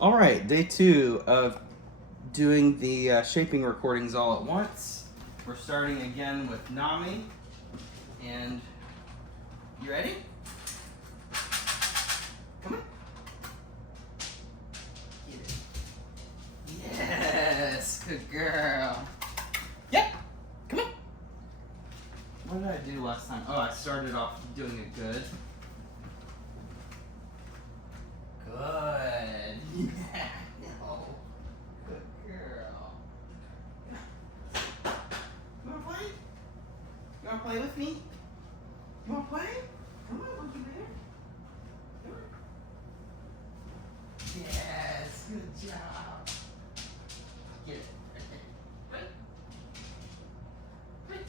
All right, day 2 of doing the shaping recordings all at once. We're starting again with Nami, and you ready? Come on. Get it. Yes, good girl. Yep, come on. What did I do last time? Oh, I started off doing it good. Good. Yeah, no. Good girl. You wanna play? You wanna play with me? You wanna play? Come on, monkey bear. Come on. Yes, good job. Get it. Right there. Right. Right.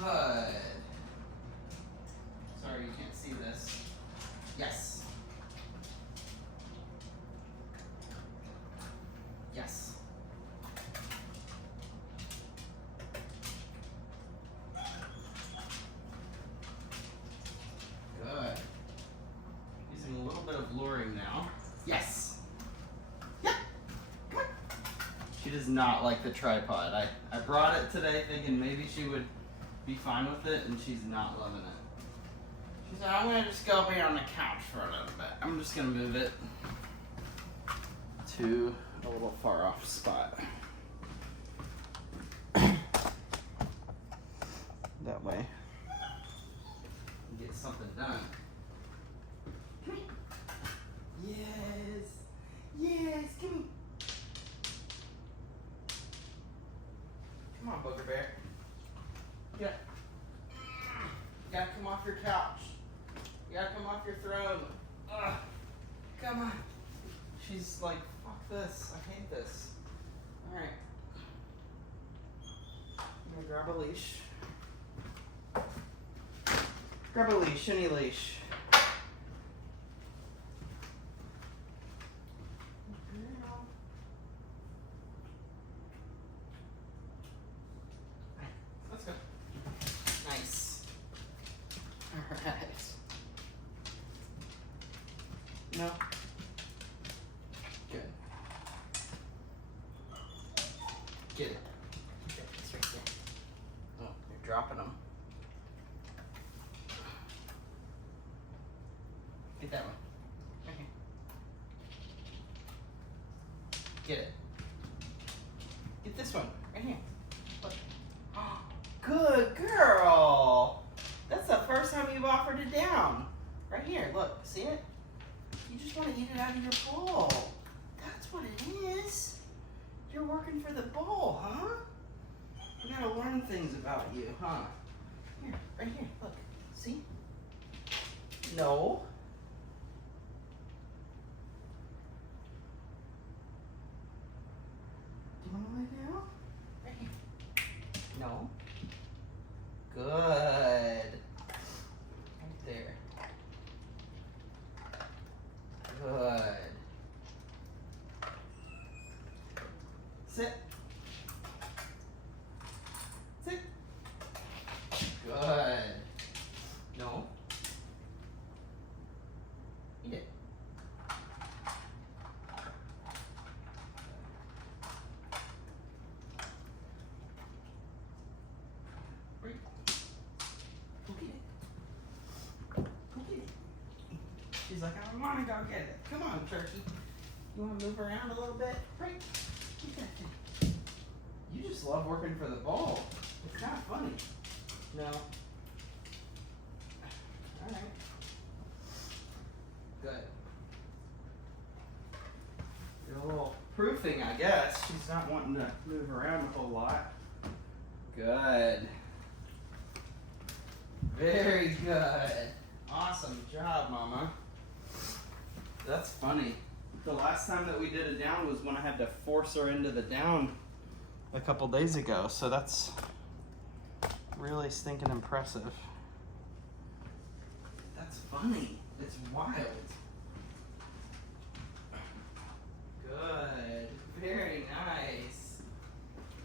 Good. Sorry, you can't see this. Yes. Yes. Good. Using a little bit of luring now. Yes. Yep. Come on. She does not like the tripod. I brought it today thinking maybe she would be fine with it, and she's not loving it. She said, I'm gonna just go be on the couch for a little bit. I'm just gonna move it to a little far off spot. That way. Get something done. Yes. Yes, give me. Come on, Booger Bear. Get up. You gotta come off your couch. You gotta come off your throne. Ugh. Come on. She's like, fuck this. I hate this. Alright. I'm gonna grab a leash. Grab a leash, any leash. Let's go. Nice. Alright. No. Good. Get it. It's right there. Oh, you're dropping them. Get that one. Right here. Get it. Get this one. Right here. Look. Good girl. That's the first time you've offered it down. Right here. Look. See it? You just want to eat it out of your bowl. That's what it is. You're working for the bowl, huh? We gotta learn things about you, huh? Here, right here, look. See? No. Do you want to lay down? Right here. No. Good. Right there. Good. Sit. Sit. Good. No. Eat it. Right. Go get it. Go get it. She's like, I want to go get it. Come on, turkey. You want to move around a little bit? Right. Get that thing. You just love working for the bowl. It's kind of funny. No. Alright. Good. Do a little proofing, I guess. She's not wanting to move around a whole lot. Good. Very good. Awesome job, Mama. That's funny. The last time that we did a down was when I had to force her into the down a couple days ago, so that's really stinking impressive. That's funny. It's wild. Good. Very nice.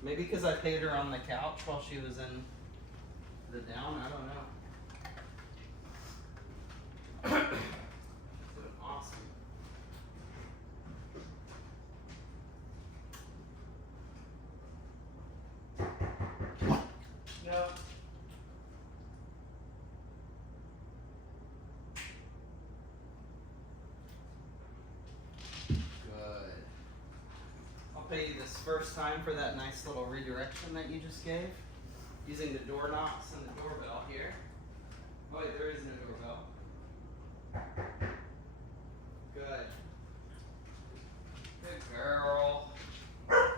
Maybe because I paid her on the couch while she was in the down, I don't know. Doing awesome. pay you this first time for that nice little redirection that you just gave. Using the door knocks and the doorbell here. Oh wait, there is no doorbell. Good. Good girl. Alright,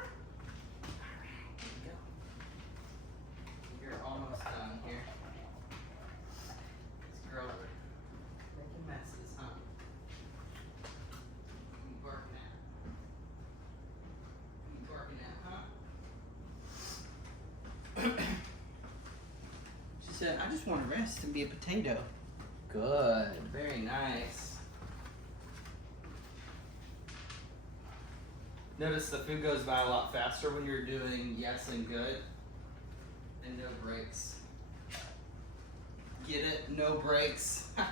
here we go. You're almost done here. These girls are making messes, huh? What are you barking at? What are you barking at, huh? She said, I just want to rest and be a potato. Good. Very nice. Notice the food goes by a lot faster when you're doing yes and good and no breaks. Get it? No breaks. Blow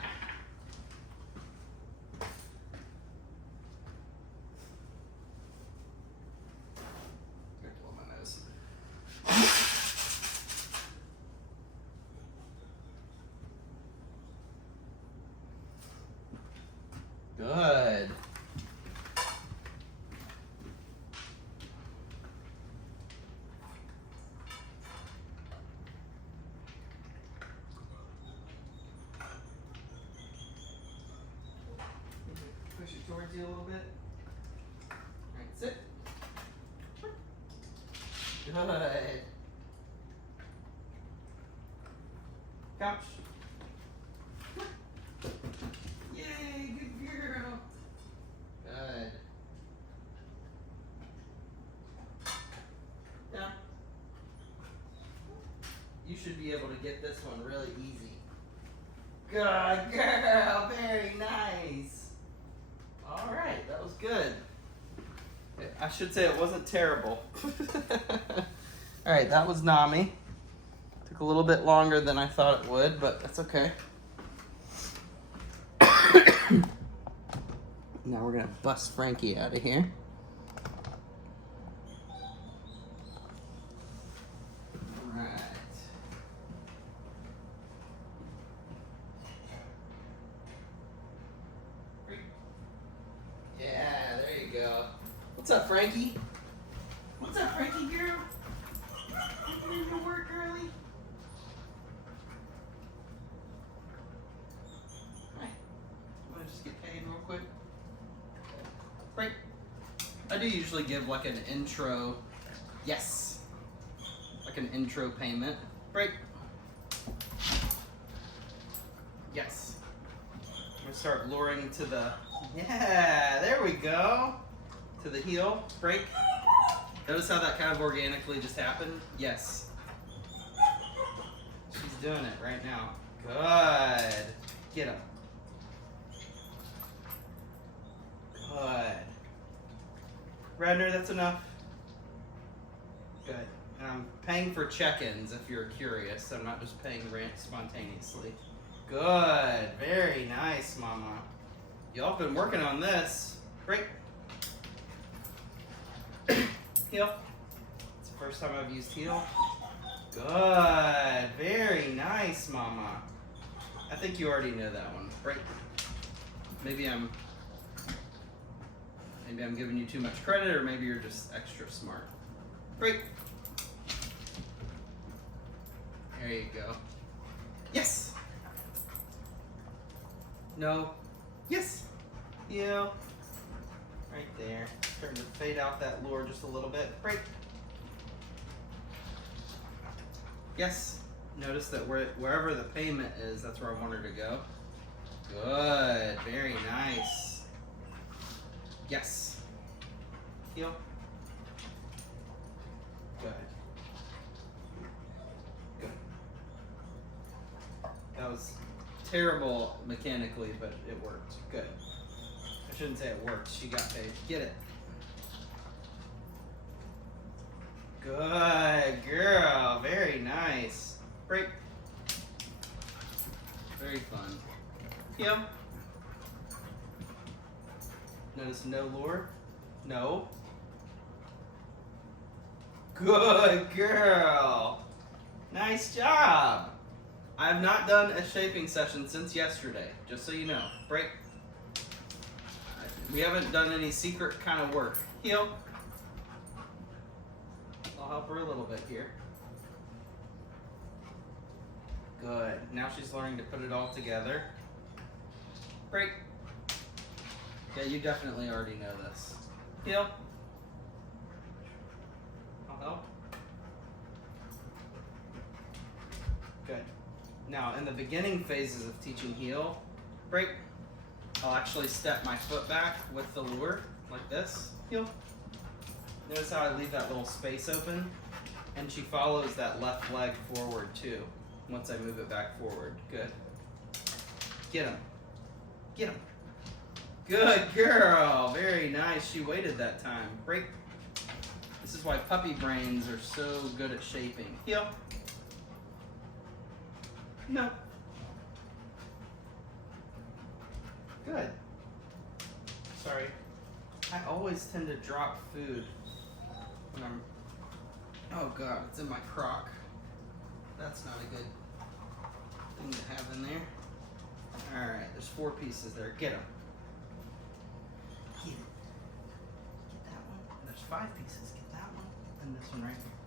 my nose. Good. Push it towards you a little bit. Alright, sit. Good. Couch. Yay, good girl. Good. Now, you should be able to get this one really easy. Good girl, very nice. All right, that was good. I should say it wasn't terrible. All right, that was Nami. Took a little bit longer than I thought it would, but that's okay. Now we're gonna bust Frankie out of here. All right. Yeah, there you go. What's up, Frankie? What's up, Frankie girl? You ready to work early? Hi. Want to just get paid real quick? Right. I do usually give like an intro. Yes. Like an intro payment. Break. Yes. I'm gonna start luring to the. Yeah, there we go. To the heel. Break. Notice how that kind of organically just happened? Yes. She's doing it right now. Good. Get him. Good. Radnor, that's enough. Good. And I'm paying for check-ins if you're curious. I'm not just paying rent spontaneously. Good. Very nice, Mama. Y'all been working on this. Break. Heel. It's the first time I've used heel. Good. Very nice, Mama. I think you already know that one. Break. Maybe I'm giving you too much credit, or maybe you're just extra smart. Break. There you go. Yes. No. Yes. Heel. Right there. Starting to fade out that lure just a little bit. Break. Yes. Notice that wherever the payment is, that's where I want her to go. Good. Very nice. Yes. Heel. Good. Good. That was terrible mechanically, but it worked. Good. I shouldn't say it worked. She got paid. Get it. Good girl. Very nice. Break. Very fun. Heel. Notice no lure. No. Good girl. Nice job. I have not done a shaping session since yesterday, just so you know. Break. We haven't done any secret kind of work. Heel. I'll help her a little bit here. Good. Now she's learning to put it all together. Break. Yeah, you definitely already know this. Heel. I'll help. Good. Now, in the beginning phases of teaching heel, break, I'll actually step my foot back with the lure, like this, heel. Notice how I leave that little space open? And she follows that left leg forward too, once I move it back forward. Good. Get him. Get him. Good girl. Very nice. She waited that time. Break. This is why puppy brains are so good at shaping. Heel. No. Good. Sorry. I always tend to drop food when I'm... Oh God, it's in my crock. That's not a good thing to have in there. Alright, there's 4 pieces there. Get them. Get it. Get that one. There's 5 pieces. Get that one. And this one right here.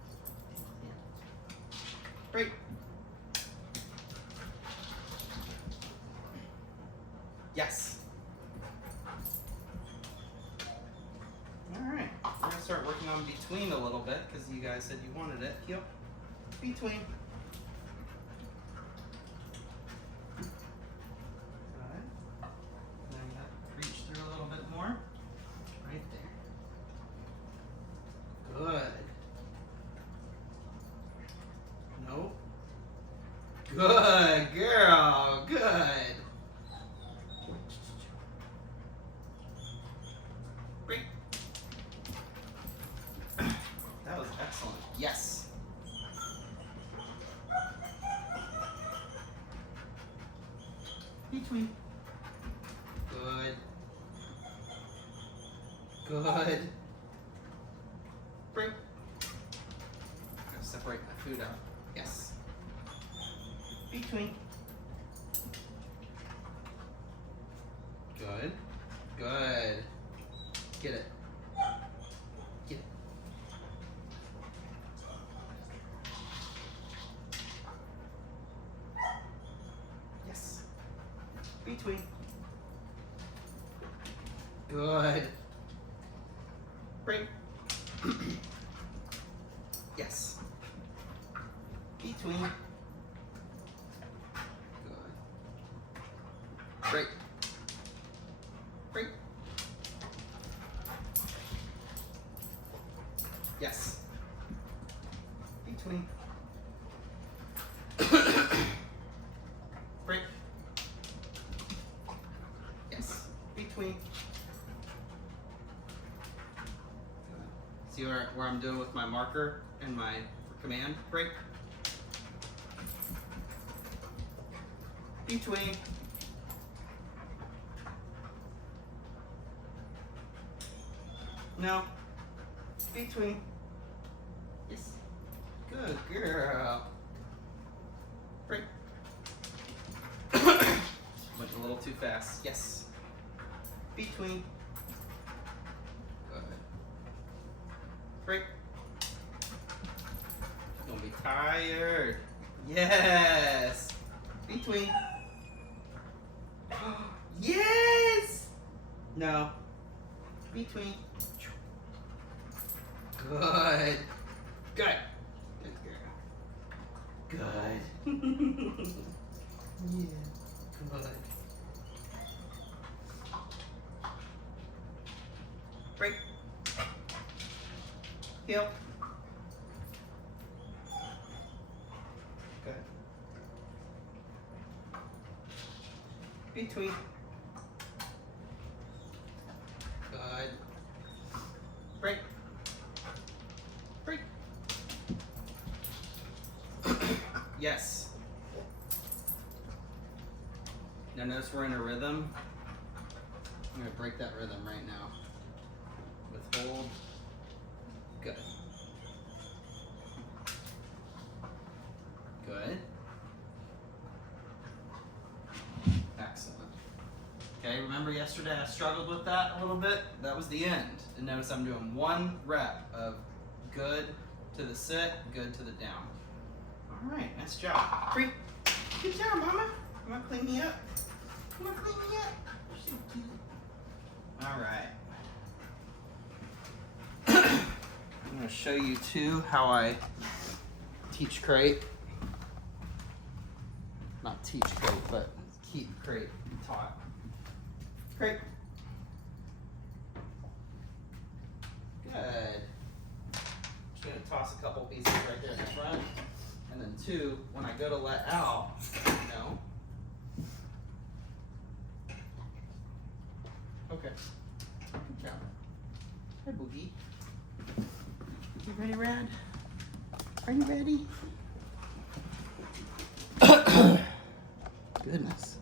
Yeah. Break. Yes. Alright. We're going to start working on between a little bit because you guys said you wanted it. Heel. Between. Good girl, good. Break. That was excellent. Yes. Between. Good. Good. Break. I'm gonna separate my food out. Yes. Between. Good. Good. Get it. Get it. Yes. Between. Good. Break. Yes. Between. Break. Break. Yes. Between. Break. Yes. Between. See where I'm doing with my marker and my command? Break. Between. No. Between. Yes. Good girl. Break. Went a little too fast. Yes. Between. Good. Break. Don't be tired. Yes. Between. Yes. No. Between. Good. Good. Good girl. Good. Yeah. Good. Break. Heel. Good. Between. Good. Break. Break. Yes. Now notice we're in a rhythm. I'm going to break that rhythm right now. Withhold. Good. Good. Excellent. Okay, remember yesterday I struggled with that a little bit? That was the end. And notice I'm doing 1 rep of good To the sit, good to the down. All right, nice job. Free. Good job, Mama. You want to clean me up? You want to clean me up? All right. I'm going to show you too how I teach crate. Not teach crate, but keep crate taught. Crate. Good. Just going to toss a couple pieces right there in the front. And then two, when I go to let out, no. Okay. Good job. Hi, Boogie. You ready, Rad? Are you ready? Goodness.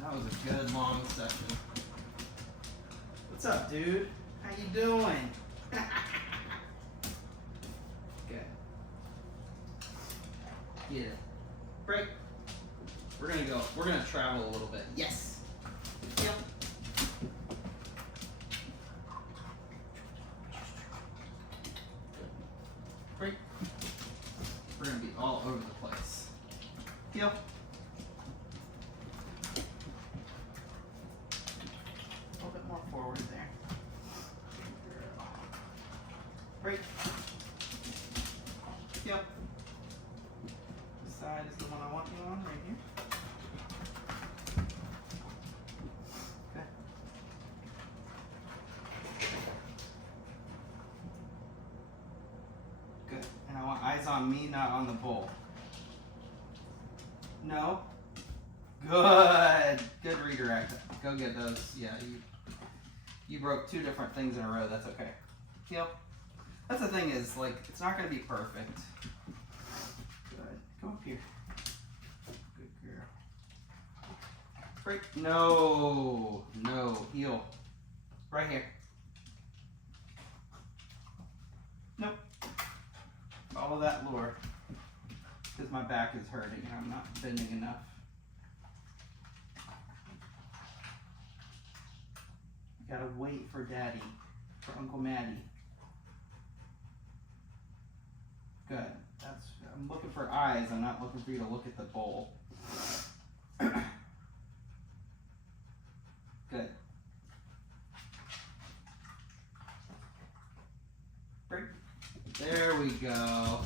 That was a good long session. What's up, dude? How you doing? Good. Get it. Break. We're gonna travel a little bit. Yes. Yep. Break. We're gonna be all over the place. Heel. A little bit more forward there. Break. Heel. This side is the one I want you on, right here. Okay. Good. And I want eyes on me, not on the bowl. No. Good. Good redirect. Go get those. Yeah, you broke two different things in a row. That's okay. Heel. That's the thing is, like, it's not going to be perfect. Good. Come up here. Good girl. Break. No. No. Heel. Right here. Nope. Follow that lure. Because my back is hurting and I'm not bending enough. Gotta wait for Daddy, for Uncle Maddie. Good. I'm looking for eyes. I'm not looking for you to look at the bowl. Good. Break. There we go.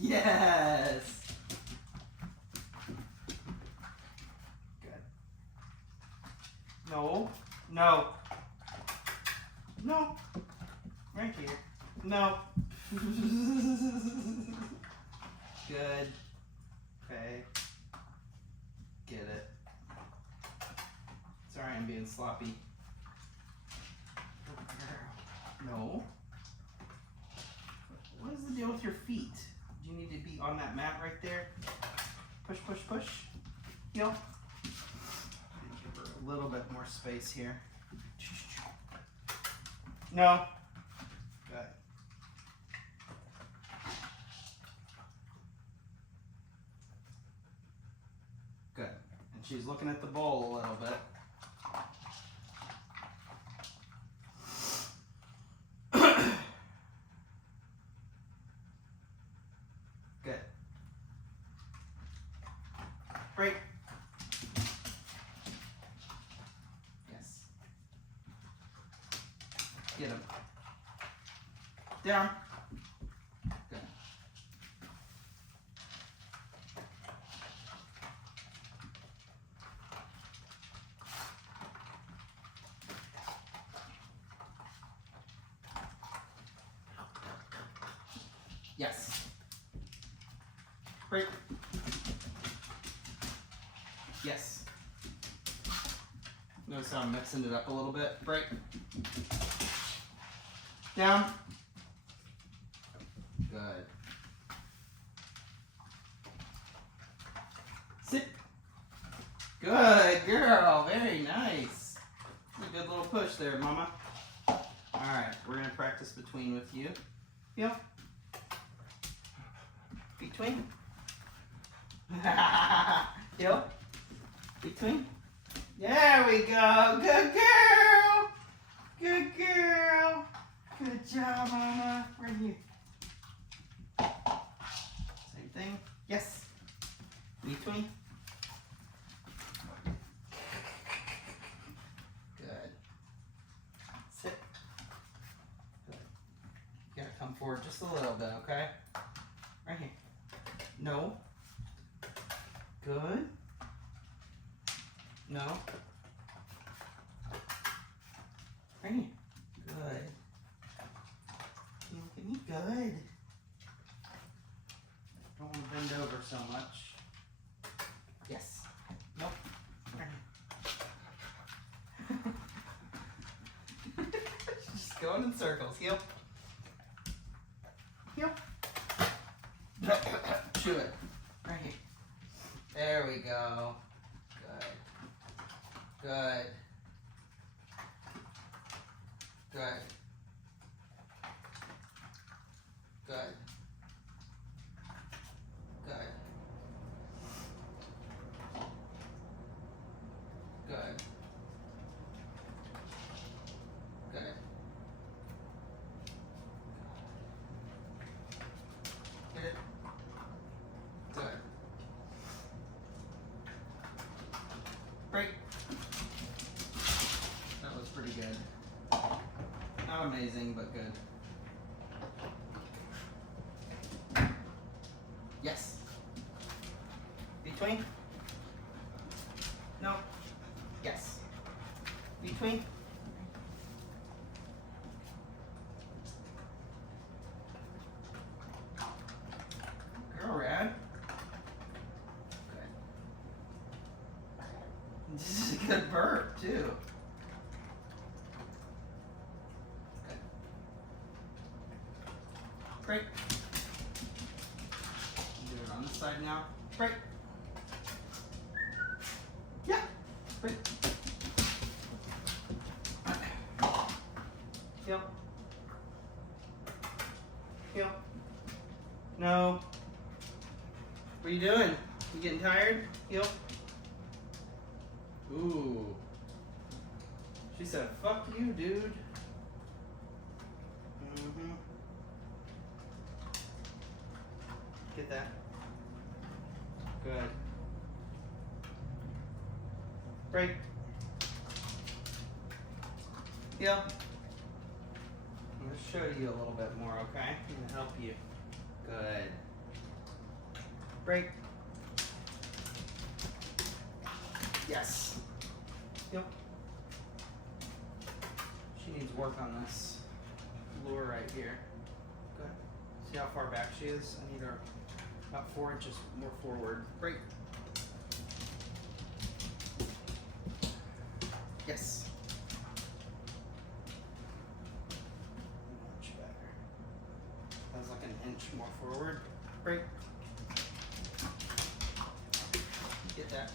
Yes. Good. No. No. No. Right here. No. Good. Okay. Get it. Sorry, I'm being sloppy. No. What is the deal with your feet? Do you need to be on that mat right there? Push, push, push. Heel. Give her a little bit more space here. No. Good. Good. And she's looking at the bowl a little bit. Good. Break. Yes. Get him. Down. Good. Yes. Break. Yes. Notice how I'm mixing it up a little bit. Break. Down. Good. Sit. Good girl. Very nice. A good little push there, Mama. Alright, we're going to practice between with you. Heel. Between. Heel. Between. There we go. Good girl. Good girl. Good job, Mama. Right here. Same thing. Yes. Between. Good. Sit. Good. You gotta come forward just a little bit, okay? Right here. No. Good. No. Right here. Good. You look at me. Good. Don't want to bend over so much. Yes. Nope. Right here. Just going in circles. Heel. Heel. Chew it. Right here. There we go. Good. Good. Good. Good. Good. Good. Good. Get it? Good. Break. That was pretty good. Not amazing, but good. Yes. Between. No. Yes. Between. Girl, Rad. Good. This is a good burp, too. Good. Break. Do it on this side now. Break. Yeah. Break. Heel. Heel. No. What are you doing? You getting tired? Heel. Ooh. She said, fuck you, dude. Mm-hmm. Get that. Good. Break. Heel. I'm going to show you a little bit more, okay? I'm going to help you. Good. Break. Yes. Yep. She needs work on this lure right here. Good. See how far back she is? I need her about 4 inches more forward. Break. Yes. Much better. That was like an inch more forward. Break. Get that.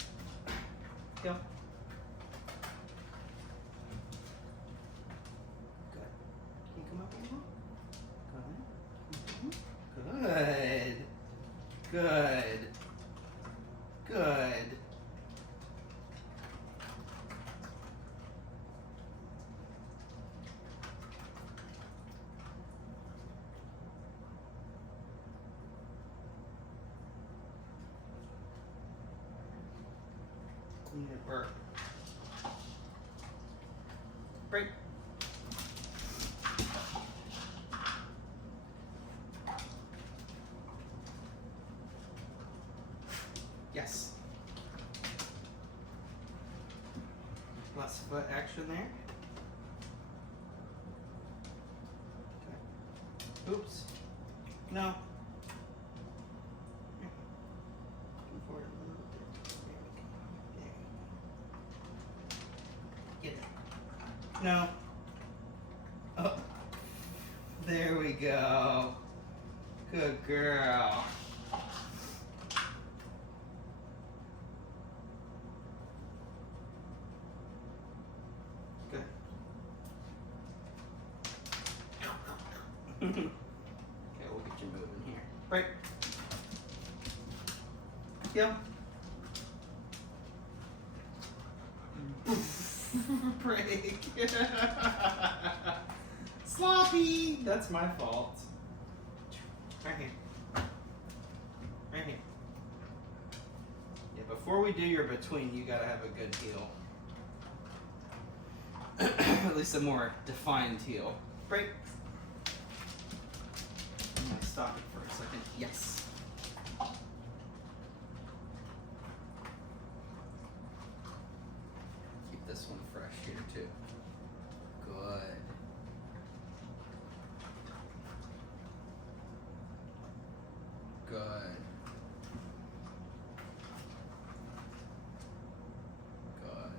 Go. Good. Can you come up a little? Good. Good. Good. You need a burp. Break. Yes. Less foot action there. Okay. Oops. No. Come forward a little bit. There we go. There we go. Get it. No. Oh. There we go. Good girl. Good. Okay, we'll get you moving here. Break. Yep. Break. Sloppy. That's my fault. Right here. Right here. Yeah, before we do your between, you gotta have a good heel. At least a more defined heel. Break. I'm gonna stop it for a second. Yes. Keep this one fresh here too. Good. Good. Good.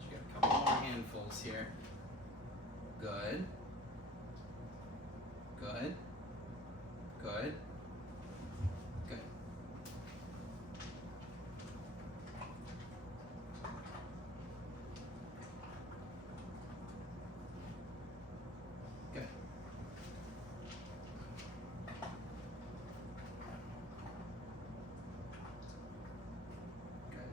You got a couple more handfuls here. Good. Good. Good. Good. Good. Good.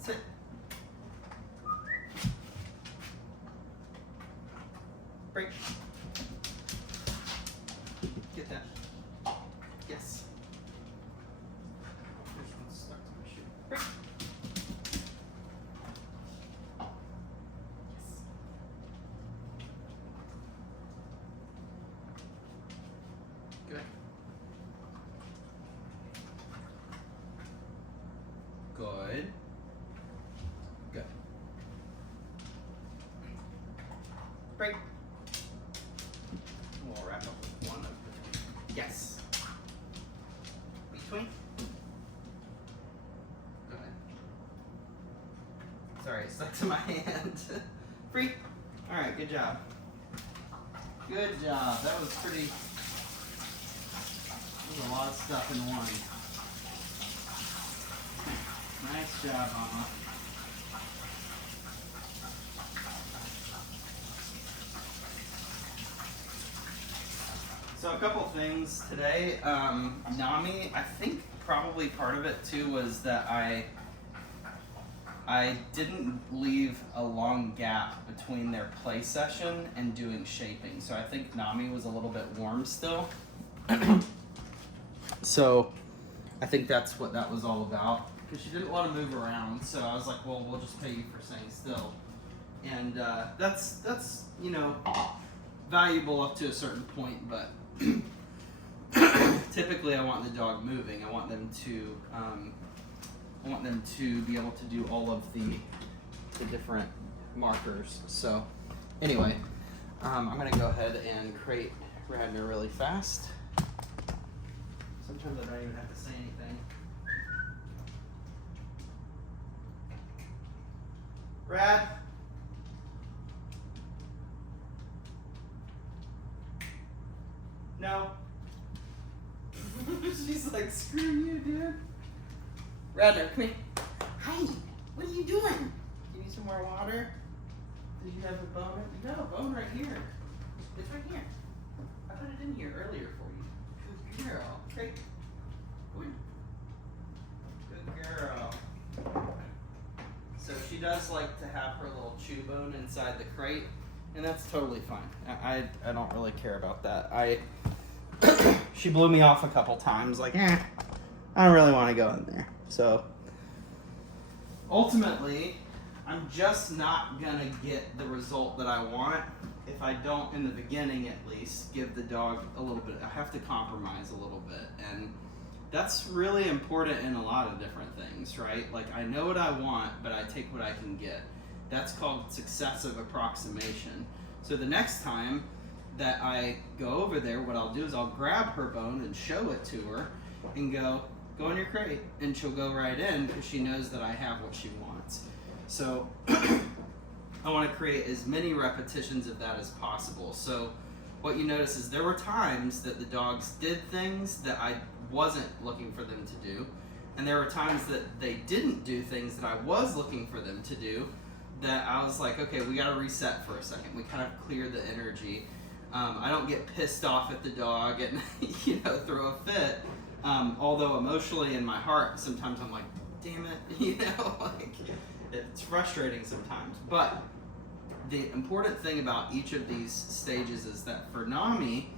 Sit. Break. Get that. Yes. This one's stuck to my shoe. Break. Yes. Good. Good. Good. Break. We'll wrap up with one of between. Yes. Between. Good. Sorry, it stuck to my hand. Free. All right, good job. Good job. That was pretty. That was a lot of stuff in one. Nice job, Mama. So a couple things today. Nami, I think probably part of it too was that I didn't leave a long gap between their play session and doing shaping. So I think Nami was a little bit warm still. So I think that's what that was all about. Because she didn't want to move around. So I was like, well, we'll just pay you for staying still. And that's you know, valuable up to a certain point, but typically I want the dog moving. I want them to be able to do all of the different markers. So anyway, I'm gonna go ahead and crate Radnor really fast. Sometimes I don't even have to say anything. Rad. No. She's like, screw you, dude. Radnor, come here. Hi, what are you doing? You need some more water? Did you have a bone? You got a bone right here. It's right here. I put it in here earlier for you. Good girl. Great. Good. Good girl. So she does like to have her little chew bone inside the crate, and that's totally fine. I don't really care about that. She blew me off a couple times, like, I don't really want to go in there. So ultimately, I'm just not gonna get the result that I want if I don't, in the beginning at least, give the dog a little bit. I have to compromise a little bit, and that's really important in a lot of different things, right? Like, I know what I want, but I take what I can get. That's called successive approximation. So the next time that I go over there, what I'll do is I'll grab her bone and show it to her and go in your crate, and she'll go right in because she knows that I have what she wants. So I want to create as many repetitions of that as possible. So what you notice is there were times that the dogs did things that I wasn't looking for them to do, and there were times that they didn't do things that I was looking for them to do, that I was like, okay, we got to reset for a second. We kind of clear the energy. I don't get pissed off at the dog and throw a fit. Although emotionally in my heart, sometimes I'm like, damn it, like it's frustrating sometimes. But the important thing about each of these stages is that for Nami,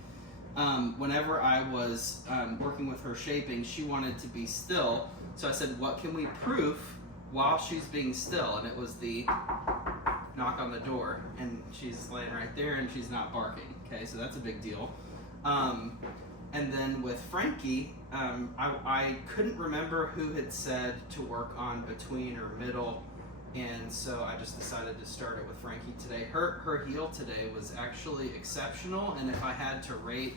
whenever I was working with her shaping, she wanted to be still. So I said, what can we proof while she's being still? And it was the knock on the door, and she's laying right there and she's not barking. Okay, so that's a big deal. And then with Frankie, I couldn't remember who had said to work on between or middle, and so I just decided to start it with Frankie today. Her heel today was actually exceptional, and if I had to rate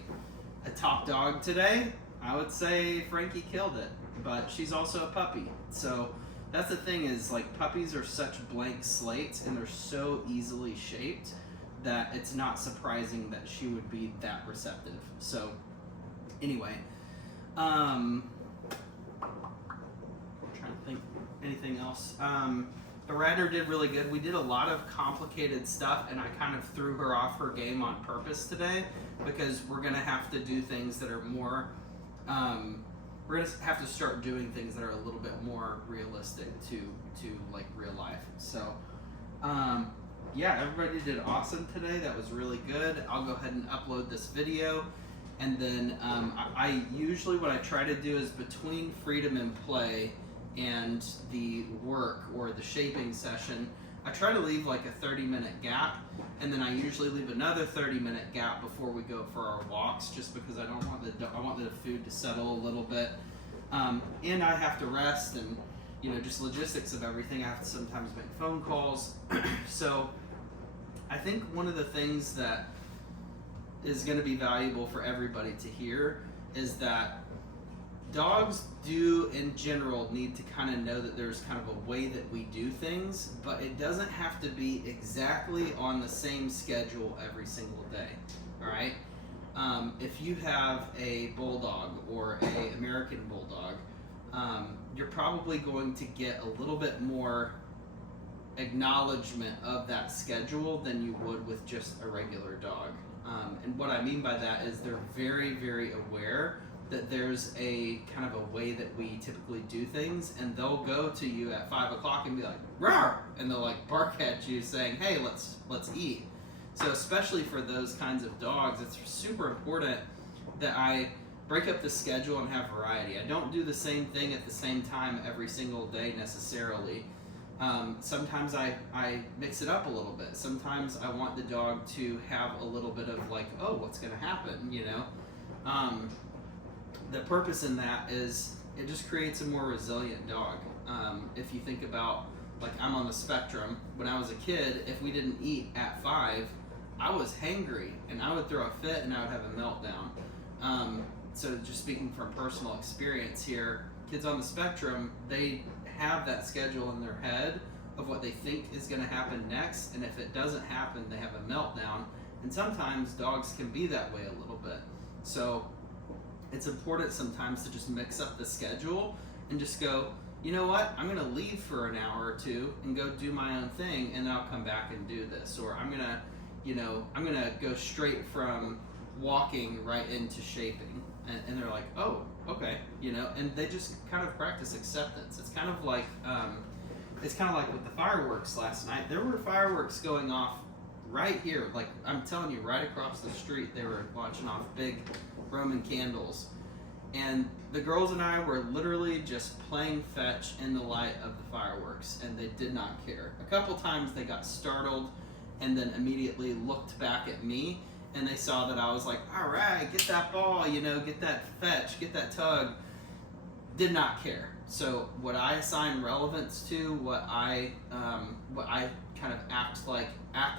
a top dog today, I would say Frankie killed it. But she's also a puppy, so that's the thing, is like puppies are such blank slates and they're so easily shaped that it's not surprising that she would be that receptive. So anyway, I'm trying to think anything else. The Radnor did really good. We did a lot of complicated stuff, and I kind of threw her off her game on purpose today because we're gonna have to do things that are more we're gonna have to start doing things that are a little bit more realistic to like real life. So yeah, everybody did awesome today. That was really good. I'll go ahead and upload this video, and then I usually, what I try to do is between freedom and play and the work or the shaping session, I try to leave like a 30-minute gap, and then I usually leave another 30-minute gap before we go for our walks, just because I want the food to settle a little bit, and I have to rest, and just logistics of everything. I have to sometimes make phone calls. So I think one of the things that is going to be valuable for everybody to hear is that dogs do in general need to kind of know that there's kind of a way that we do things, but it doesn't have to be exactly on the same schedule every single day. All right. If you have a bulldog or a American bulldog, you're probably going to get a little bit more acknowledgement of that schedule than you would with just a regular dog. And what I mean by that is they're very, very aware that there's a kind of a way that we typically do things, and they'll go to you at 5 o'clock and be like, "Rawr!" and they'll like bark at you saying, "Hey, let's eat." So especially for those kinds of dogs, it's super important that I break up the schedule and have variety. I don't do the same thing at the same time every single day necessarily. Sometimes I mix it up a little bit. Sometimes I want the dog to have a little bit of like, oh, what's going to happen, The purpose in that is it just creates a more resilient dog. If you think about, like, I'm on the spectrum. When I was a kid, if we didn't eat at 5, I was hangry and I would throw a fit and I would have a meltdown. So just speaking from personal experience here, kids on the spectrum, they have that schedule in their head of what they think is going to happen next, and if it doesn't happen, they have a meltdown. And sometimes dogs can be that way a little bit. So it's important sometimes to just mix up the schedule and just go, you know what, I'm going to leave for an hour or two and go do my own thing, and then I'll come back and do this. Or I'm going to go straight from walking right into shaping. And they're like, oh, okay, and they just kind of practice acceptance. It's kind of like with the fireworks last night. There were fireworks going off right here, like I'm telling you, right across the street. They were launching off big Roman candles, and the girls and I were literally just playing fetch in the light of the fireworks, and they did not care. A couple times they got startled and then immediately looked back at me, and they saw that I was like, all right, get that ball, get that fetch, get that tug. Did not care. So what I assign relevance to, what I kind of act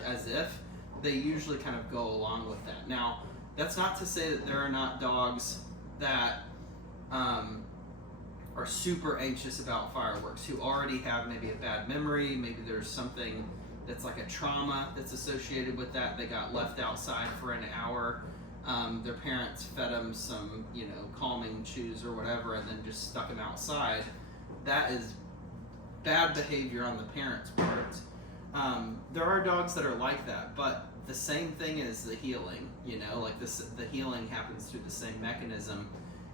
as if, they usually kind of go along with that. Now, that's not to say that there are not dogs that are super anxious about fireworks, who already have maybe a bad memory, maybe there's something that's like a trauma that's associated with that. They got left outside for an hour. Their parents fed them some, calming chews or whatever, and then just stuck them outside. That is bad behavior on the parents' part. There are dogs that are like that, but the same thing as the healing, you know, like the healing happens through the same mechanism.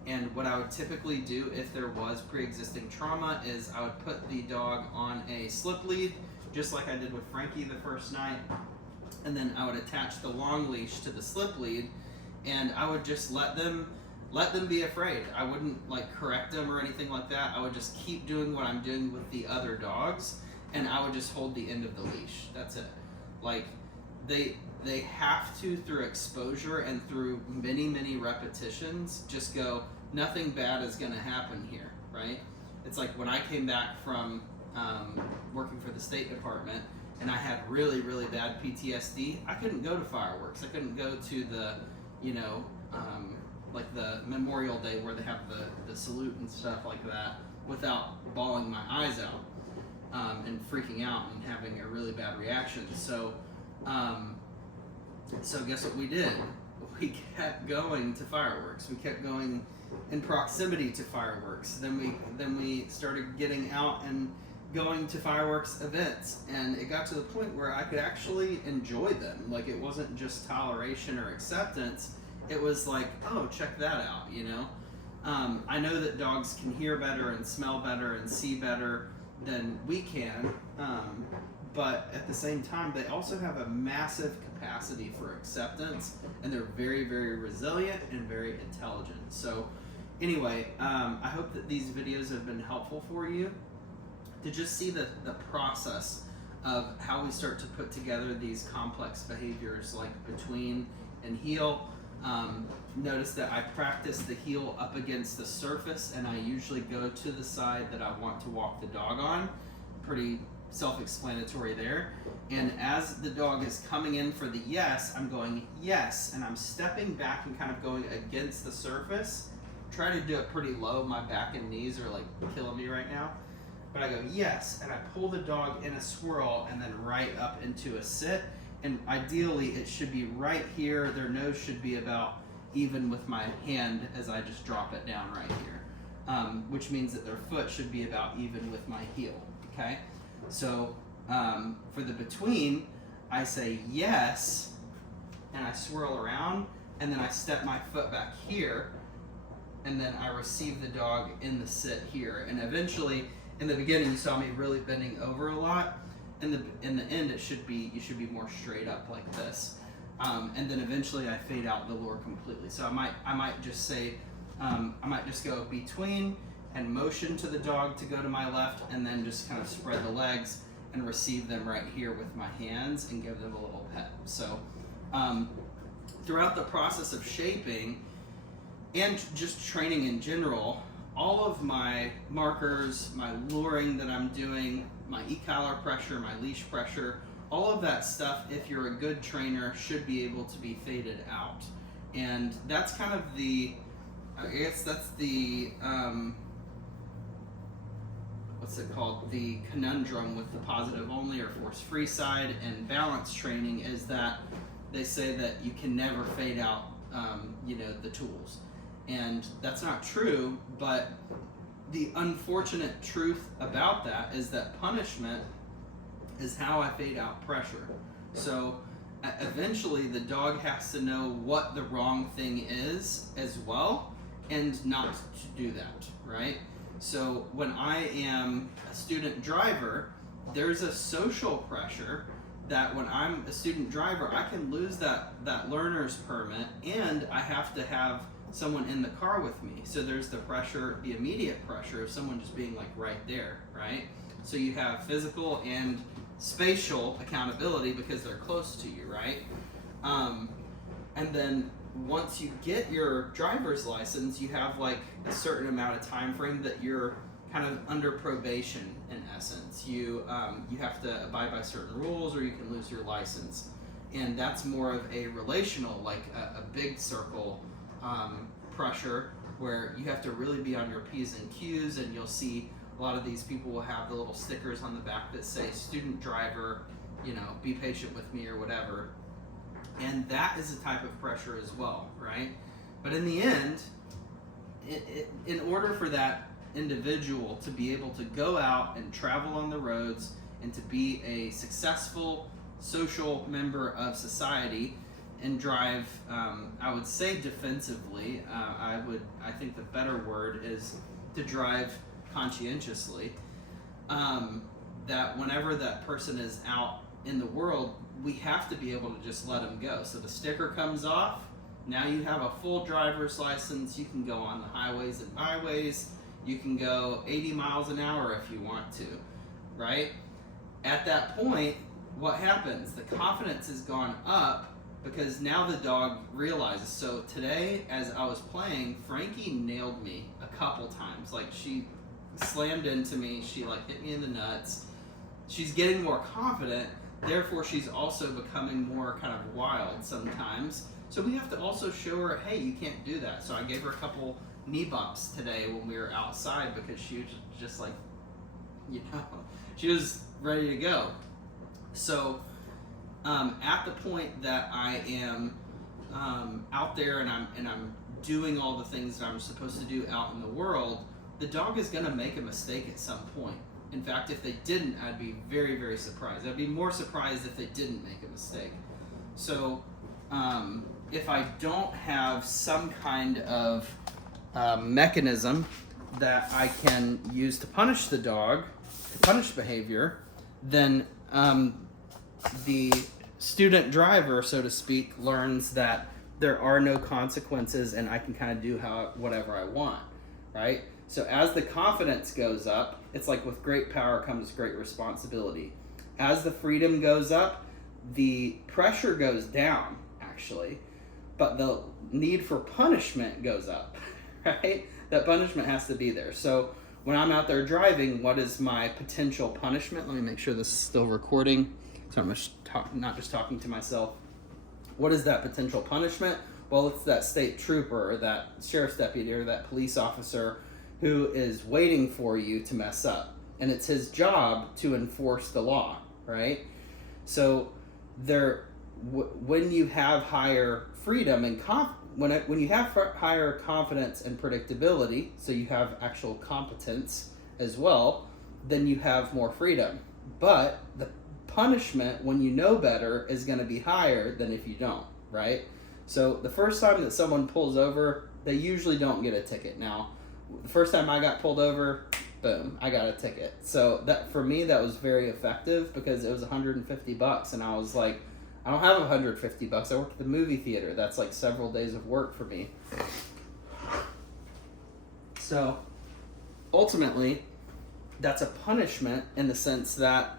And what I would typically do if there was pre-existing trauma is I would put the dog on a slip lead, just like I did with Frankie the first night, and then I would attach the long leash to the slip lead, and I would just let them be afraid. I wouldn't like correct them or anything like that. I would just keep doing what I'm doing with the other dogs, and I would just hold the end of the leash. That's it. Like they have to, through exposure and through many repetitions, just go, nothing bad is going to happen here, right? It's like when I came back from working for the State Department and I had really bad PTSD, I couldn't go to fireworks. I couldn't go to the, you know, like the Memorial Day where they have the salute and stuff like that without bawling my eyes out and freaking out and having a really bad reaction. So guess what we did? We kept going to fireworks. We kept going in proximity to fireworks. Then we started getting out and going to fireworks events, and it got to the point where I could actually enjoy them. Like, it wasn't just toleration or acceptance. It was like, oh, check that out, you know? I know that dogs can hear better and smell better and see better than we can, but at the same time, they also have a massive capacity for acceptance, and they're very resilient and very intelligent. So anyway, I hope that these videos have been helpful for you to just see the process of how we start to put together these complex behaviors like between and heel. Notice that I practice the heel up against the surface, and I usually go to the side that I want to walk the dog on. Pretty self-explanatory there. And as the dog is coming in for the yes, I'm going yes, and I'm stepping back and kind of going against the surface. Try to do it pretty low. My back and knees are like killing me right now. But I go yes, and I pull the dog in a swirl and then right up into a sit. And ideally it should be right here. Their nose should be about even with my hand as I just drop it down right here, which means that their foot should be about even with my heel, okay? So for the between, I say yes, and I swirl around, and then I step my foot back here, and then I receive the dog in the sit here. And eventually, in the beginning, you saw me really bending over a lot. In the end, you should be more straight up like this. And then eventually I fade out the lure completely. So I might just say, I might just go between and motion to the dog to go to my left, and then just kind of spread the legs and receive them right here with my hands and give them a little pet. So throughout the process of shaping and just training in general, all of my markers, my luring that I'm doing, my Ecollar pressure, my leash pressure, all of that stuff, if you're a good trainer, should be able to be faded out. And that's kind of the, I guess that's the, what's it called? The conundrum with the positive only or force free side and balance training is that they say that you can never fade out, you know, the tools. And that's not true, but the unfortunate truth about that is that punishment is how I fade out pressure. So eventually the dog has to know what the wrong thing is as well, and not to do that, right? So when I am a student driver, there's a social pressure that when I'm a student driver, I can lose that learner's permit, and I have to have someone in the car with me. So there's the pressure, the immediate pressure of someone just being like right there, right? So you have physical and spatial accountability because they're close to you, right? And then once you get your driver's license, you have like a certain amount of time frame that you're kind of under probation in essence. You have to abide by certain rules or you can lose your license. And that's more of a relational, like a big circle pressure where you have to really be on your P's and Q's, and you'll see a lot of these people will have the little stickers on the back that say student driver, you know, be patient with me or whatever. And that is a type of pressure as well, right? But in the end, in order for that individual to be able to go out and travel on the roads and to be a successful social member of society and drive, I would say defensively. I think the better word is to drive conscientiously. That whenever that person is out in the world, we have to be able to just let them go. So the sticker comes off. Now you have a full driver's license. You can go on the highways and byways. You can go 80 miles an hour if you want to, right? At that point, what happens? The confidence has gone up because now the dog realizes. So today, as I was playing, Frankie nailed me a couple times. Like, she slammed into me. She like hit me in the nuts. She's getting more confident. Therefore, she's also becoming more kind of wild sometimes. So we have to also show her, hey, you can't do that. So I gave her a couple knee bumps today when we were outside because she was just like, you know, she was ready to go. So at the point that I am out there and I'm doing all the things that I'm supposed to do out in the world, the dog is going to make a mistake at some point. In fact, if they didn't, I'd be very, very surprised. I'd be more surprised if they didn't make a mistake. So if I don't have some kind of mechanism that I can use to punish the dog, to punish behavior, then the student driver, so to speak, learns that there are no consequences and I can kind of do whatever I want, right? So as the confidence goes up, it's like with great power comes great responsibility. As the freedom goes up, the pressure goes down, actually, but the need for punishment goes up, right? That punishment has to be there. So when I'm out there driving, what is my potential punishment? Let me make sure this is still recording, so I'm not just talking to myself. What is that potential punishment? Well, it's that state trooper or that sheriff's deputy or that police officer who is waiting for you to mess up. And it's his job to enforce the law, right? So when you have higher freedom and when you have higher confidence and predictability, so you have actual competence as well, then you have more freedom. But the punishment, when you know better, is going to be higher than if you don't, right? So the first time that someone pulls over, they usually don't get a ticket. Now, the first time I got pulled over, boom, I got a ticket. So that, for me, that was very effective because it was $150, and I was like, I don't have $150. I work at the movie theater. That's like several days of work for me. So ultimately, that's a punishment in the sense that,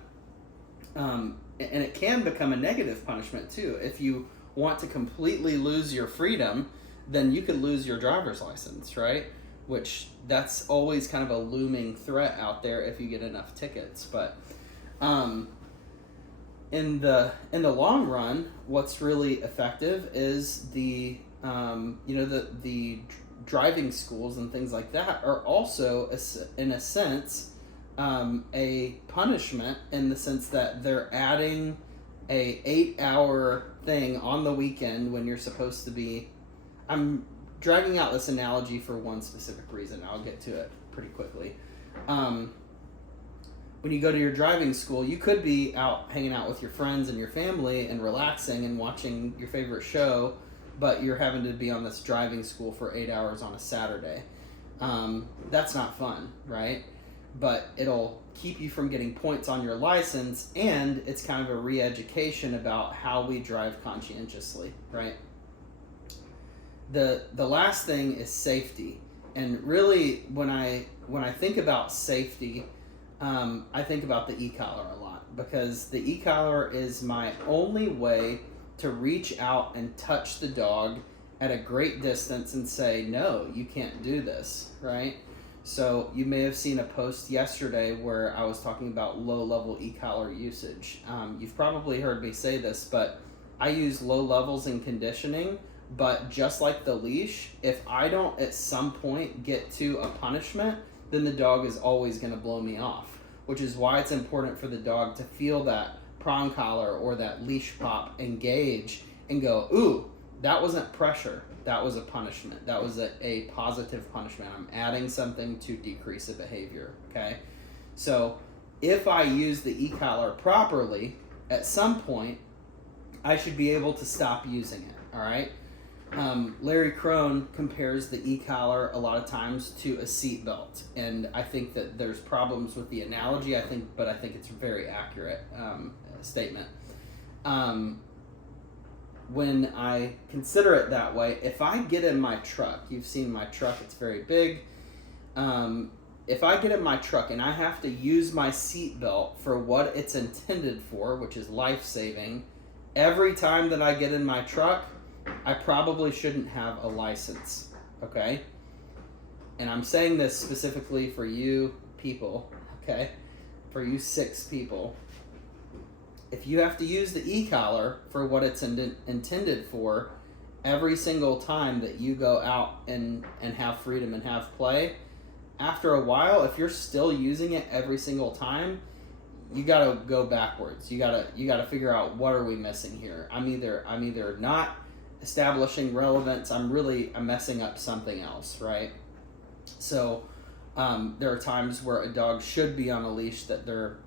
and it can become a negative punishment too. If you want to completely lose your freedom, then you could lose your driver's license, right? Which that's always kind of a looming threat out there if you get enough tickets. But in the long run, what's really effective is the driving schools and things like that are also, in a sense, a punishment in the sense that they're adding a 8-hour thing on the weekend when you're supposed to be. I'm dragging out this analogy for one specific reason. I'll get to it pretty quickly. When you go to your driving school, you could be out hanging out with your friends and your family and relaxing and watching your favorite show, but you're having to be on this driving school for 8 hours on a Saturday. That's not fun, right? But it'll keep you from getting points on your license, and it's kind of a re-education about how we drive conscientiously, right? The last thing is safety. And really, when I think about safety, I think about the Ecollar a lot, because the Ecollar is my only way to reach out and touch the dog at a great distance and say, no, you can't do this, right? So you may have seen a post yesterday where I was talking about low-level Ecollar usage. You've probably heard me say this, but I use low levels in conditioning, but just like the leash, if I don't at some point get to a punishment, then the dog is always going to blow me off, which is why it's important for the dog to feel that prong collar or that leash pop engage and go, ooh, that wasn't pressure. That was a punishment. That was a positive punishment. I'm adding something to decrease a behavior, okay? So if I use the Ecollar properly at some point, I should be able to stop using it, all right? Larry Crone compares the e-collar a lot of times to a seat belt, and I think that there's problems with the analogy, but I think it's a very accurate statement. When I consider it that way, if I get in my truck, you've seen my truck, it's very big. If I get in my truck and I have to use my seat belt for what it's intended for, which is life-saving, every time that I get in my truck, I probably shouldn't have a license, okay? And I'm saying this specifically for you people, okay? For you 6 people. If you have to use the e-collar for what it's intended for every single time that you go out and have freedom and have play, after a while, if you're still using it every single time, you gotta go backwards. You gotta figure out, what are we missing here? I'm either not establishing relevance, I'm messing up something else, right? So there are times where a dog should be on a leash that they're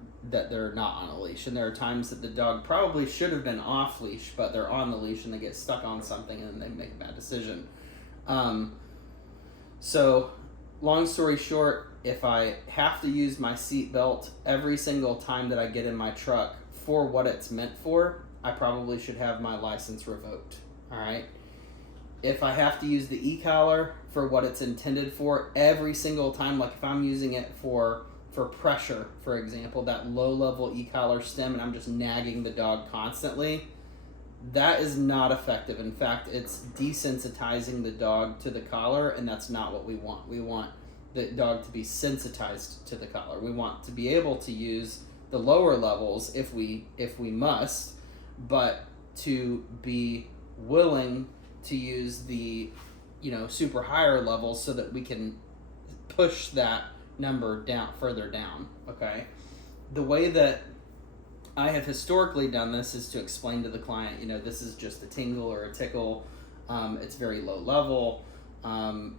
not on a leash, and there are times that the dog probably should have been off leash, but they're on the leash and they get stuck on something and then they make a bad decision. So long story short, if I have to use my seat belt every single time that I get in my truck for what it's meant for, I probably should have my license revoked. All right. If I have to use the e-collar for what it's intended for every single time, like if I'm using it for pressure, for example, that low-level e-collar stem, and I'm just nagging the dog constantly, that is not effective. In fact, it's desensitizing the dog to the collar, and that's not what we want. We want the dog to be sensitized to the collar. We want to be able to use the lower levels if we must, but to be willing to use the super higher levels so that we can push that number further down. Okay, the way that I have historically done this is to explain to the client, this is just a tingle or a tickle. It's very low level.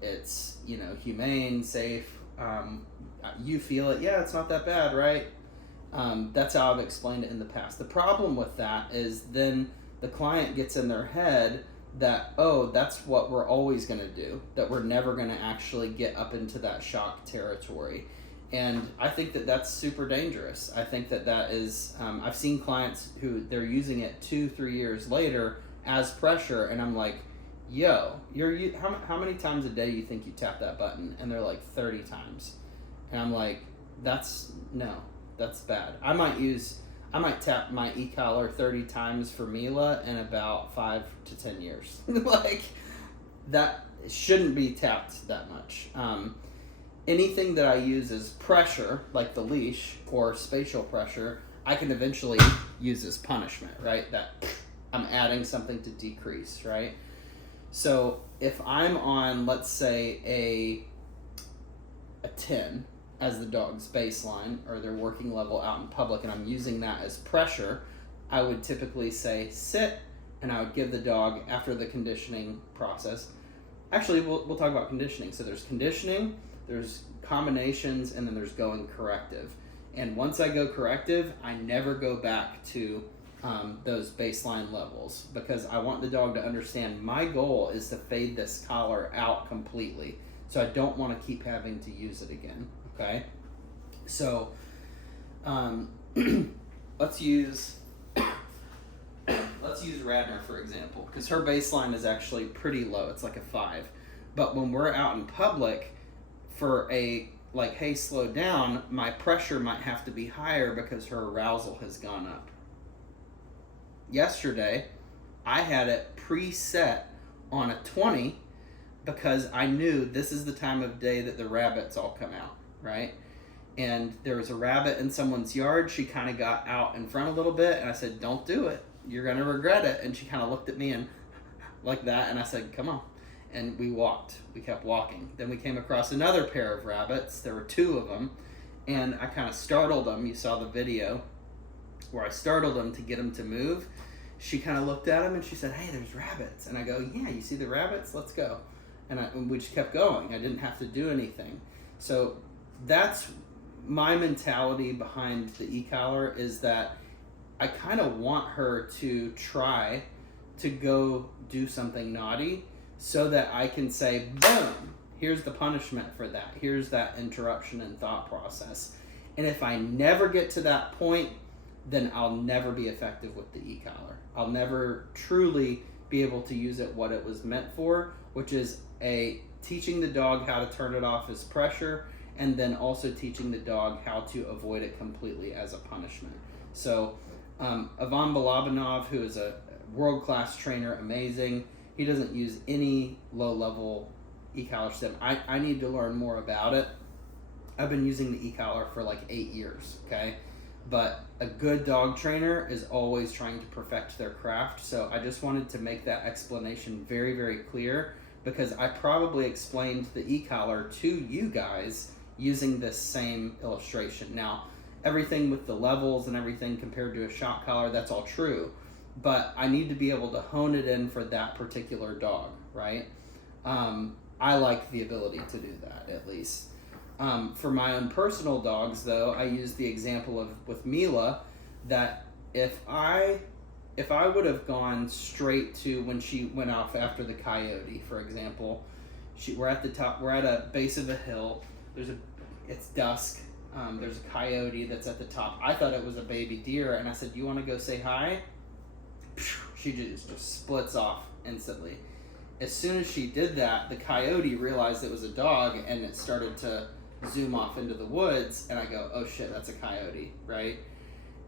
It's humane, safe. You feel it. Yeah, it's not that bad, right? That's how I've explained it in the past. The problem with that is then the client gets in their head that, oh, that's what we're always going to do, that we're never going to actually get up into that shock territory. And I think that that's super dangerous. I think that is, I've seen clients who they're using it 2-3 years later as pressure, and I'm like, yo, how many times a day do you think you tap that button? And they're like 30 times. And I'm like, that's bad. I might tap my e-collar 30 times for Mila in about 5 to 10 years. Like, that shouldn't be tapped that much. Anything that I use as pressure, like the leash or spatial pressure, I can eventually use as punishment, right? That I'm adding something to decrease, right? So if I'm on, let's say, a 10 as the dog's baseline or their working level out in public, and I'm using that as pressure, I would typically say sit, and I would give the dog, after the conditioning process. Actually, we'll talk about conditioning. So there's conditioning, there's combinations, and then there's going corrective. And once I go corrective, I never go back to those baseline levels, because I want the dog to understand my goal is to fade this collar out completely. So I don't want to keep having to use it again. Okay, so let's use Radnor for example, because her baseline is actually pretty low. It's like a 5. But when we're out in public for hey, slow down, my pressure might have to be higher because her arousal has gone up. Yesterday, I had it preset on a 20 because I knew this is the time of day that the rabbits all come out, right? And there was a rabbit in someone's yard. She kind of got out in front a little bit, and I said, don't do it. You're going to regret it. And she kind of looked at me and like that, and I said, come on. And we walked. We kept walking. Then we came across another pair of rabbits. There were 2 of them, and I kind of startled them. You saw the video where I startled them to get them to move. She kind of looked at them, and she said, hey, there's rabbits. And I go, yeah, you see the rabbits? Let's go. And we just kept going. I didn't have to do anything. So that's my mentality behind the e-collar, is that I kind of want her to try to go do something naughty so that I can say, boom, here's the punishment for that. Here's that interruption in thought process. And if I never get to that point, then I'll never be effective with the e-collar. I'll never truly be able to use it what it was meant for, which is teaching the dog how to turn it off as pressure, and then also teaching the dog how to avoid it completely as a punishment. So Ivan Balabanov, who is a world-class trainer, amazing, he doesn't use any low-level e-collar stim. I need to learn more about it. I've been using the e-collar for like 8 years, okay? But a good dog trainer is always trying to perfect their craft. So I just wanted to make that explanation very, very clear, because I probably explained the e-collar to you guys using this same illustration. Now, everything with the levels and everything compared to a shock collar, that's all true. But I need to be able to hone it in for that particular dog, right? I like the ability to do that, at least. For my own personal dogs, though, I use the example with Mila, that if I would have gone straight to when she went off after the coyote, for example, we're at the top, we're at a base of a hill, it's dusk, there's a coyote that's at the top. I thought it was a baby deer, and I said, "You want to go say hi?" She just splits off instantly. As soon as she did that, the coyote realized it was a dog, and it started to zoom off into the woods, and I go, "Oh shit, that's a coyote," right?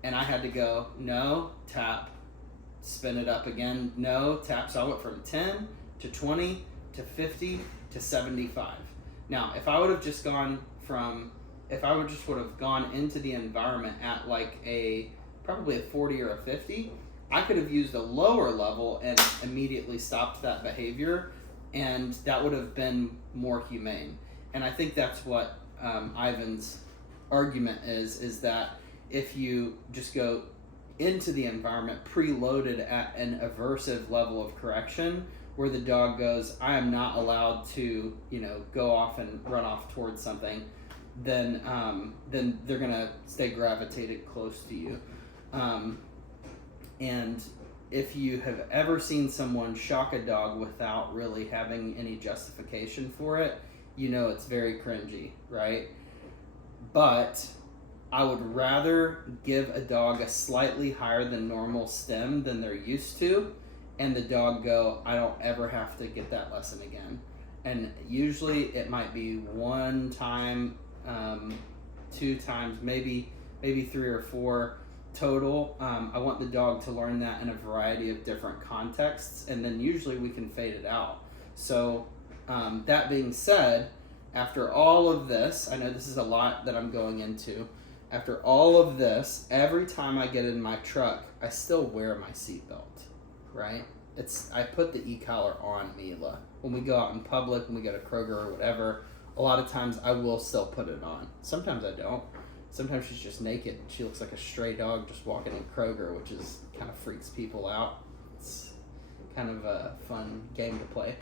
And I had to go, no, tap, spin it up again, no, tap. So I went from 10 to 20 to 50 to 75. Now, if I would have just would have gone into the environment at like probably a 40 or a 50, I could have used a lower level and immediately stopped that behavior, and that would have been more humane. And I think that's what Ivan's argument is that if you just go into the environment preloaded at an aversive level of correction, where the dog goes, "I am not allowed to, go off and run off towards something," then they're gonna stay gravitated close to you. And if you have ever seen someone shock a dog without really having any justification for it, it's very cringy, right? But I would rather give a dog a slightly higher than normal stim than they're used to, and the dog go, "I don't ever have to get that lesson again." And usually it might be one time, 2 times, maybe 3 or 4 total. I want the dog to learn that in a variety of different contexts, and then usually we can fade it out. So that being said, after all of this, I know this is a lot that I'm going into. After all of this, every time I get in my truck, I still wear my seatbelt, right? I put the e-collar on Mila. When we go out in public, when we go to Kroger or whatever, a lot of times I will still put it on. Sometimes I don't. Sometimes she's just naked. She looks like a stray dog just walking in Kroger, which is kind of freaks people out. It's kind of a fun game to play.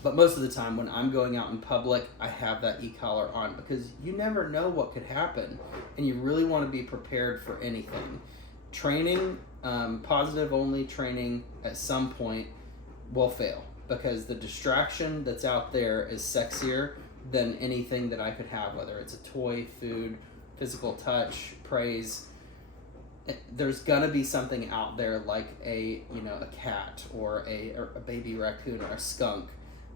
But most of the time when I'm going out in public, I have that e-collar on, because you never know what could happen, and you really want to be prepared for anything. Training, positive only training at some point will fail, because the distraction that's out there is sexier than anything that I could have, whether it's a toy, food, physical touch, praise. There's gonna be something out there like a cat or a baby raccoon or a skunk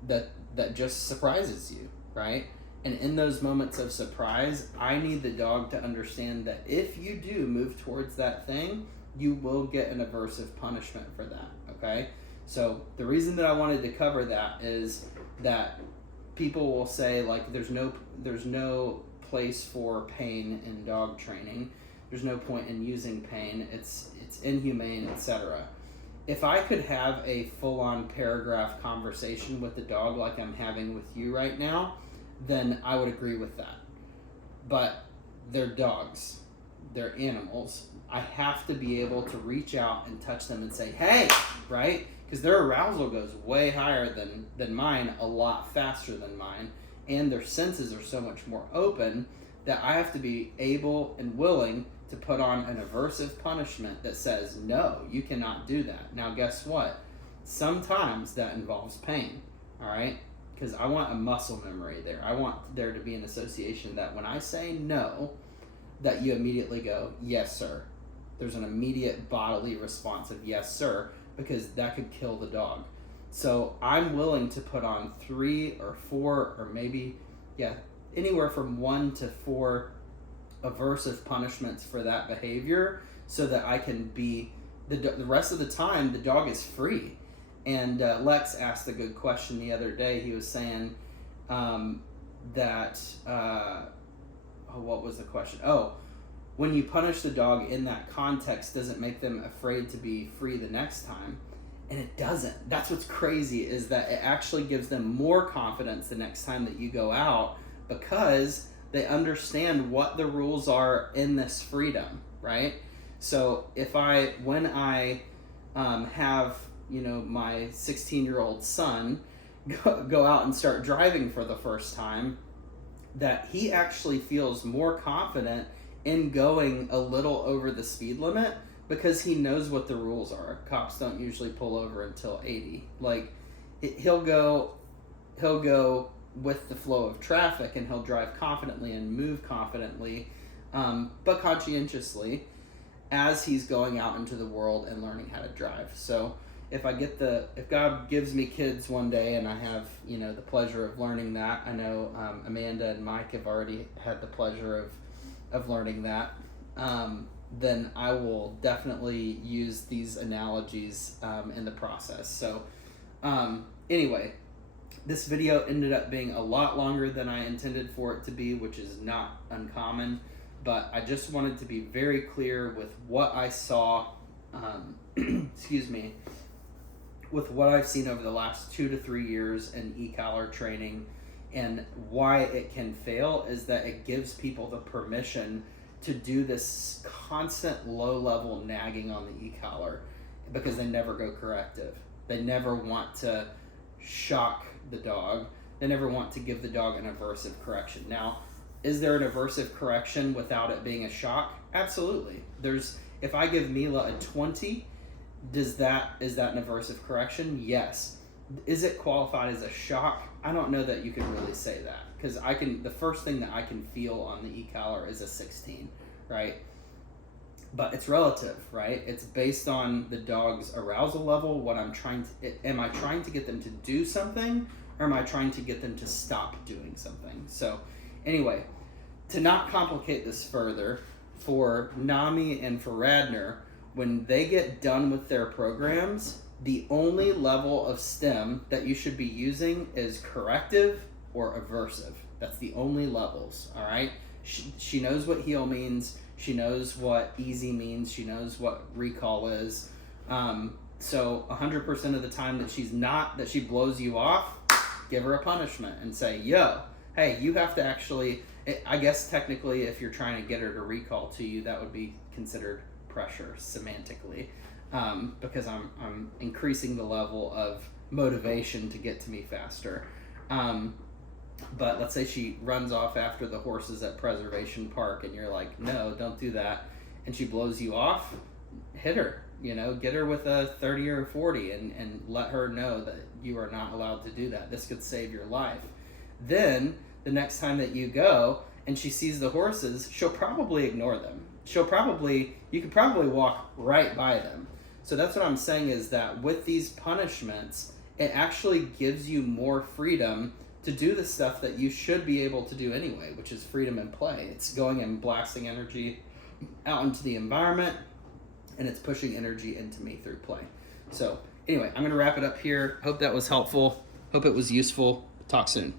that just surprises you, right? And in those moments of surprise, I need the dog to understand that if you do move towards that thing, you will get an aversive punishment for that, okay? So the reason that I wanted to cover that is that people will say, like, there's no place for pain in dog training. There's no point in using pain. It's inhumane, etc. If I could have a full-on paragraph conversation with the dog like I'm having with you right now, then I would agree with that. But they're dogs. They're animals. I have to be able to reach out and touch them and say, "Hey," right? Because their arousal goes way higher than mine, a lot faster than mine, and their senses are so much more open that I have to be able and willing to put on an aversive punishment that says, no, you cannot do that. Now, guess what? Sometimes that involves pain, all right? Because I want a muscle memory there. I want there to be an association that when I say no, that you immediately go, yes, sir. There's an immediate bodily response of yes, sir, because that could kill the dog. So I'm willing to put on 3 or 4 or maybe, anywhere from 1 to 4 aversive punishments for that behavior so that I can be, the rest of the time, the dog is free. And Lex asked a good question the other day. He was saying that, what was the question? Oh, when you punish the dog in that context, does it make them afraid to be free the next time? And it doesn't. That's what's crazy, is that it actually gives them more confidence the next time that you go out, because they understand what the rules are in this freedom, right? So when I have, my 16-year-old son go out and start driving for the first time, that he actually feels more confident in going a little over the speed limit because he knows what the rules are. Cops don't usually pull over until 80. Like, he'll go with the flow of traffic, and he'll drive confidently and move confidently, but conscientiously, as he's going out into the world and learning how to drive. So if God gives me kids one day and I have, the pleasure of learning that, I know Amanda and Mike have already had the pleasure of learning that, then I will definitely use these analogies in the process. So anyway, this video ended up being a lot longer than I intended for it to be, which is not uncommon, but I just wanted to be very clear with what I saw, with what I've seen over the last 2 to 3 years in Ecollar training, and why it can fail is that it gives people the permission to do this constant low-level nagging on the Ecollar because they never go corrective. They never want to shock the dog. They never want to give the dog an aversive correction. Now, is there an aversive correction without it being a shock? Absolutely. If I give Mila a 20, is that an aversive correction? Yes. Is it qualified as a shock? I don't know that you can really say that, because the first thing that I can feel on the Ecollar is a 16, right? But it's relative, right? It's based on the dog's arousal level. Am I trying to get them to do something, or am I trying to get them to stop doing something? So anyway, to not complicate this further, for Nami and for Radnor, when they get done with their programs, the only level of STEM that you should be using is corrective or aversive. That's the only levels, all right? She knows what heel means. She knows what easy means. She knows what recall is. So 100% of the time that she blows you off, give her a punishment and say, hey, you have to actually, I guess technically if you're trying to get her to recall to you, that would be considered pressure semantically, because I'm increasing the level of motivation to get to me faster. But let's say she runs off after the horses at Preservation Park and you're like, no, don't do that, and she blows you off, hit her, get her with a 30 or a 40 and let her know that you are not allowed to do that. This could save your life. Then the next time that you go and she sees the horses, she'll probably ignore them. You could probably walk right by them. So that's what I'm saying, is that with these punishments, it actually gives you more freedom to do the stuff that you should be able to do anyway, which is freedom and play. It's going and blasting energy out into the environment, and it's pushing energy into me through play. So anyway, I'm going to wrap it up here. Hope that was helpful. Hope it was useful. Talk soon.